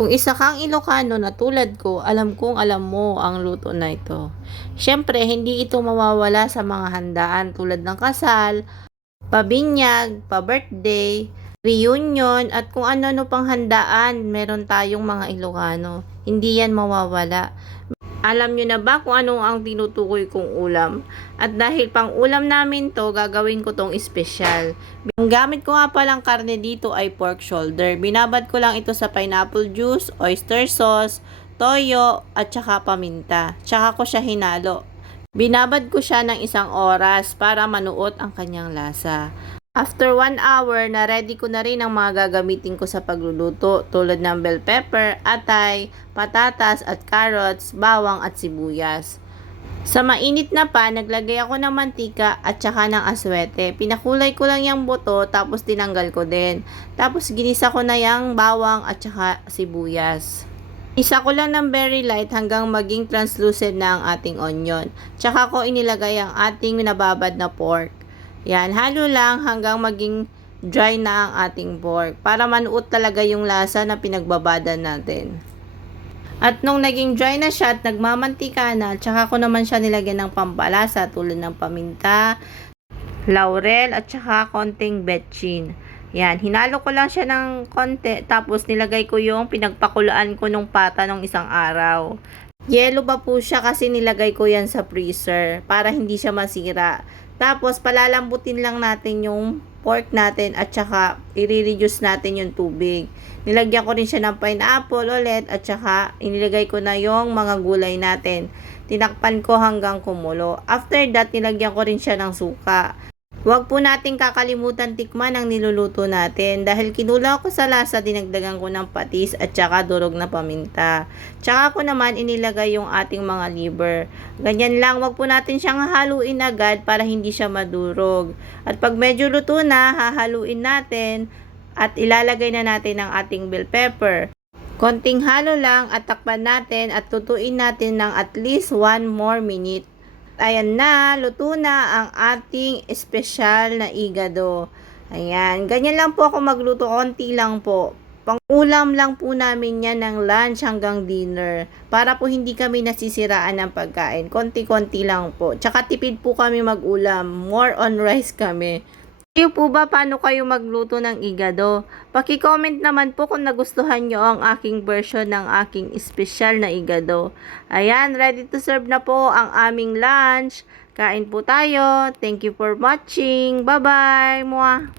Kung isa kang Ilocano na tulad ko, alam kong alam mo ang luto na ito. Siyempre, hindi ito mawawala sa mga handaan tulad ng kasal, pabinyag, pa-birthday, reunion, at kung ano-ano pang handaan meron tayong mga Ilocano. Hindi yan mawawala. Alam nyo na ba kung ano ang tinutukoy kong ulam? At dahil pang ulam namin to, gagawin ko tong espesyal. Ang gamit ko nga palang karne dito ay pork shoulder. Binabad ko lang ito sa pineapple juice, oyster sauce, toyo, at saka paminta. Tsaka ko siya hinalo. Binabad ko siya ng 1 oras para manuot ang kanyang lasa. After 1 hour, na-ready ko na rin ang mga gagamitin ko sa pagluluto tulad ng bell pepper, atay, patatas at carrots, bawang at sibuyas. Sa mainit na pan, naglagay ako ng mantika at saka ng aswete. Pinakulay ko lang yung buto tapos tinanggal ko din. Tapos ginisa ko na yung bawang at saka sibuyas. Isa ko lang ng very light hanggang maging translucent na ang ating onion. Tsaka ko inilagay ang ating nababad na pork. Yan, halo lang hanggang maging dry na ang ating pork para manuot talaga yung lasa na pinagbabadan natin. At nung naging dry na siya at nagmamantika na, tsaka ko naman siya nilagyan ng pampalasa tulad ng paminta, laurel at saka konting betchin. Yan, hinalo ko lang siya ng konti tapos nilagay ko yung pinagpakulaan ko nung pata nung 1 araw. Yelo pa po siya kasi nilagay ko yan sa freezer para hindi siya masira. Tapos palalambutin lang natin yung pork natin at saka i-reduce natin yung tubig. Nilagyan ko rin siya ng pineapple ulit at saka inilagay ko na yung mga gulay natin. Tinakpan ko hanggang kumulo. After that, nilagyan ko rin siya ng suka. Huwag po nating kakalimutan tikman ang niluluto natin dahil kinulaw ko sa lasa, dinagdagan ko ng patis at saka durog na paminta. Tsaka ko naman inilagay yung ating mga liver. Ganyan lang, huwag po natin siyang hahaluin agad para hindi siya madurog. At pag medyo luto na, hahaluin natin at ilalagay na natin ang ating bell pepper. Konting halo lang at takpan natin at tutuin natin ng at least 1 more minute. Ayan na, luto na ang ating espesyal na igado. Ayan, ganyan lang po ako magluto, konti lang po. Pang-ulam lang po namin yan ng lunch hanggang dinner. Para po hindi kami nasisiraan ng pagkain. Konti-konti lang po. Tsaka tipid po kami mag-ulam. More on rice kami. Kayo po ba paano kayo magluto ng igado? Paki-comment naman po kung nagustuhan nyo ang aking version ng aking espesyal na igado. Ayan, ready to serve na po ang aming lunch. Kain po tayo. Thank you for watching. Bye-bye. Mwah!